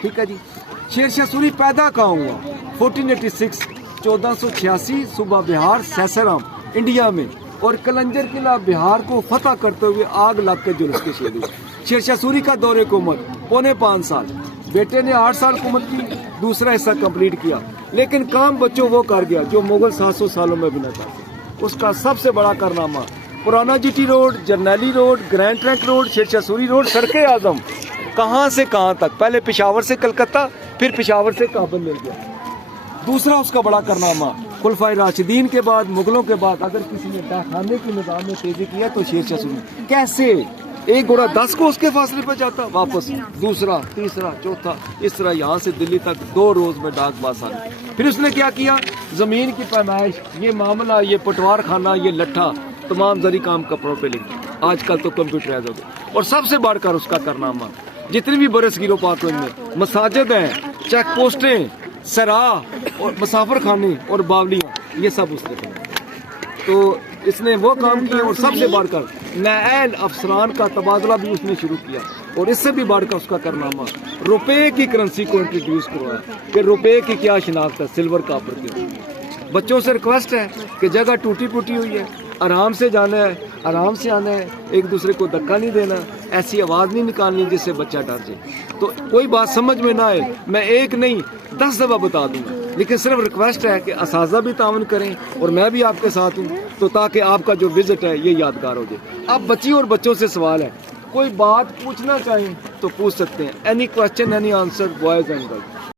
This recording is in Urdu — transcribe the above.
ٹھیک ہے جی. شیر شاہ سوری پیدا کہاں ہوا؟ 1486 1486 صوبہ بہار سیسرام انڈیا میں، اور کلنجر قلعہ بہار کو فتح کرتے ہوئے آگ لگ کے جلوس کے شہید ہوئے. شیر شاہ سوری کا دور حکومت 4.25 سال، بیٹے نے 8 سال حکومت کی، دوسرا حصہ کمپلیٹ کیا، لیکن کام بچوں وہ کر گیا جو مغل 700 سالوں میں بھی نہ کرتے. اس کا سب سے بڑا کارنامہ پرانا جی ٹی روڈ، جرنیلی road, grand trunk road, Sher Shah sorry road, سڑک اعظم کہاں سے کہاں تک، پہلے پشاور سے کلکتہ پھر پشاور سے کابل مل گیا. دوسرا اس کا بڑا کارنامہ خلفائے راشدین کے بعد، مغلوں کے بعد اگر کسی نے ڈاکخانے کے نظام میں تیزی کیا تو شیر شاہ سوری. کیسے؟ ایک گھوڑا 10 کو اس کے فاصلے پہ جاتا واپس، دوسرا تیسرا چوتھا، اس طرح یہاں سے دلی تک 2 روز میں ڈاک باز آ گئی. پھر اس نے کیا کیا؟ زمین کی پیمائش، یہ معاملہ، یہ پٹوار خانہ، یہ لٹھا تمام زری کام کپڑوں پہ لکھ دیا. آج کل تو کمپیوٹرائز ہو گیا. اور سب سے بڑھ کر اس کا کارنامہ جتنی بھی برس گیرو پاک میں مساجد ہیں، چیک پوسٹیں، سراہ اور مسافر خانے اور باولیاں، یہ سب اس نے کیا. تو اس نے وہ کام کیے، اور سب سے بڑھ کر نائل افسران کا تبادلہ بھی اس نے شروع کیا. اور اس سے بھی بڑھ کر اس کا کارنامہ روپے کی کرنسی کو انٹروڈیوس کروایا کہ روپے کی کیا شناخت ہے سلور کاپر کی. بچوں سے ریکویسٹ ہے کہ جگہ ٹوٹی پھوٹی ہوئی ہے، آرام سے جانا ہے، آرام سے آنا ہے، ایک دوسرے کو دھکا نہیں دینا، ایسی آواز نہیں نکالنی جس سے بچہ ڈر جائے. تو کوئی بات سمجھ میں نہ آئے میں ایک نہیں 10 دفعہ بتا دوں گا، لیکن صرف ریکویسٹ ہے کہ اساتذہ بھی تعاون کریں اور میں بھی آپ کے ساتھ ہوں، تو تاکہ آپ کا جو وزٹ ہے یہ یادگار ہو جائے. اب بچی اور بچوں سے سوال ہے، کوئی بات پوچھنا چاہیں تو پوچھ سکتے ہیں. Any question, any answer, boys and girls.